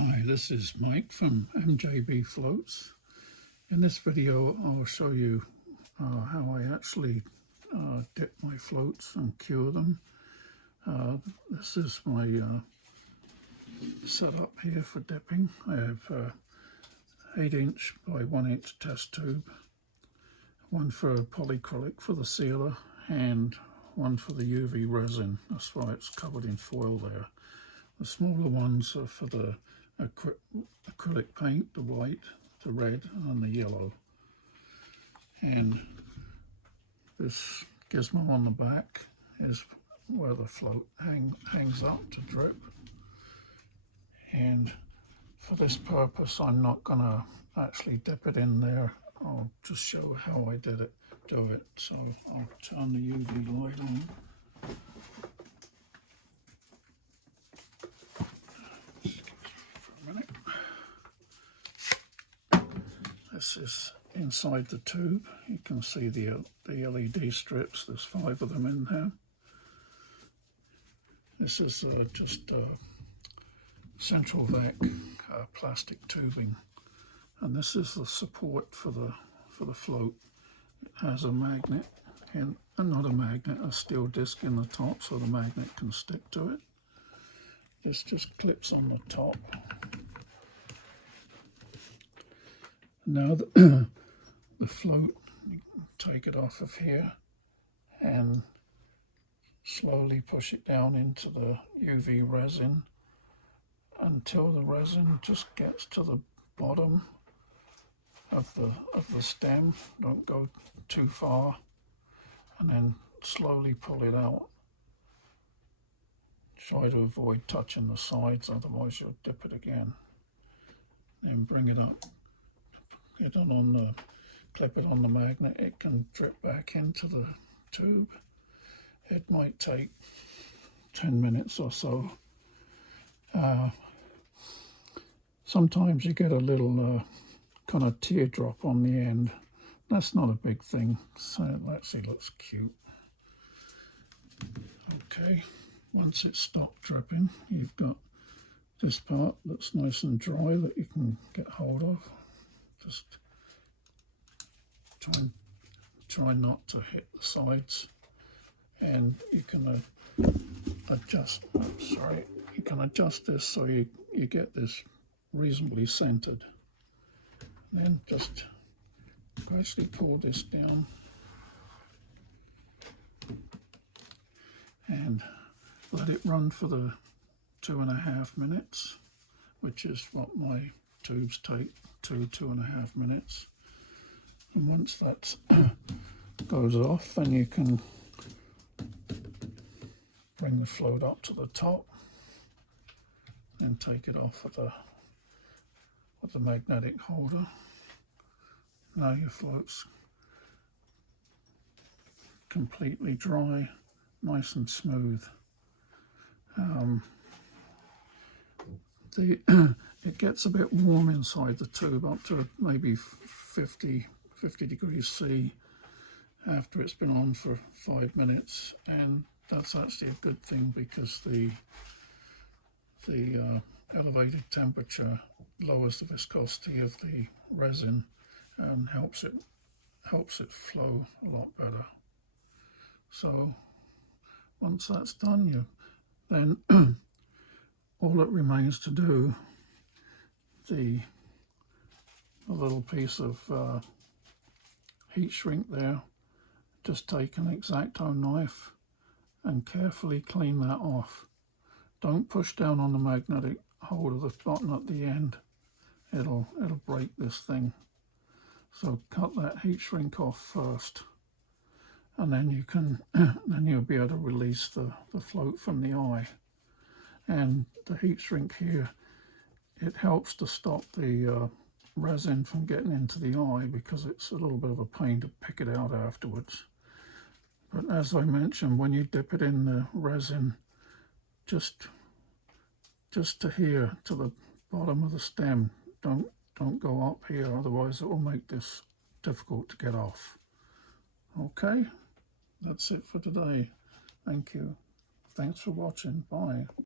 Hi, this is Mike from MJB Floats. In this video I'll show you how I actually dip my floats and cure them. This is my setup here for dipping. I have 8" by 1" test tube, one for polyacrylic for the sealer and one for the UV resin. That's why it's covered in foil there. The smaller ones are for the acrylic paint, the white, the red and the yellow. And this gizmo on the back is where the float hangs up to drip. And for this purpose I'm not going to actually dip it in there. I'll just show how I do it. So I'll turn the UV light on. This is inside the tube. You can see the LED strips. There's 5 of them in there. This is just central vac plastic tubing, and this is the support for the float. It has a magnet and not a magnet, a steel disc in the top, so the magnet can stick to it. This just clips on the top. Now the float, you take it off of here and slowly push it down into the UV resin until the resin just gets to the bottom of the stem. Don't go too far, and then slowly pull it out. Try to avoid touching the sides, otherwise you'll dip it again. Then bring it up. Get it on the, clip it on the magnet. It can drip back into the tube. It might take 10 minutes or so. Sometimes you get a little kind of teardrop on the end. That's not a big thing, so it actually looks cute. Okay, once it's stopped dripping, you've got this part that's nice and dry that you can get hold of. Just try not to hit the sides, and you can adjust. You can adjust this so you get this reasonably centered. Then just gradually pull this down and let it run for the 2.5 minutes, which is what my tubes take, 2.5 minutes. And once that goes off, then you can bring the float up to the top and take it off with the magnetic holder. Now your float's completely dry, nice and smooth. It gets a bit warm inside the tube, up to maybe 50 degrees C after it's been on for 5 minutes, and that's actually a good thing because the elevated temperature lowers the viscosity of the resin and helps it flow a lot better. So once that's done, then all it remains to do, the little piece of heat shrink there, just take an X-Acto knife and carefully clean that off. Don't push down on the magnetic holder, the button at the end. It'll break this thing. So cut that heat shrink off first, and then then you'll be able to release the float from the eye. And the heat shrink here, it helps to stop the resin from getting into the eye, because it's a little bit of a pain to pick it out afterwards. But as I mentioned, when you dip it in the resin, just to here, to the bottom of the stem, don't go up here, otherwise it will make this difficult to get off. Okay, that's it for today. Thank you. Thanks for watching. Bye.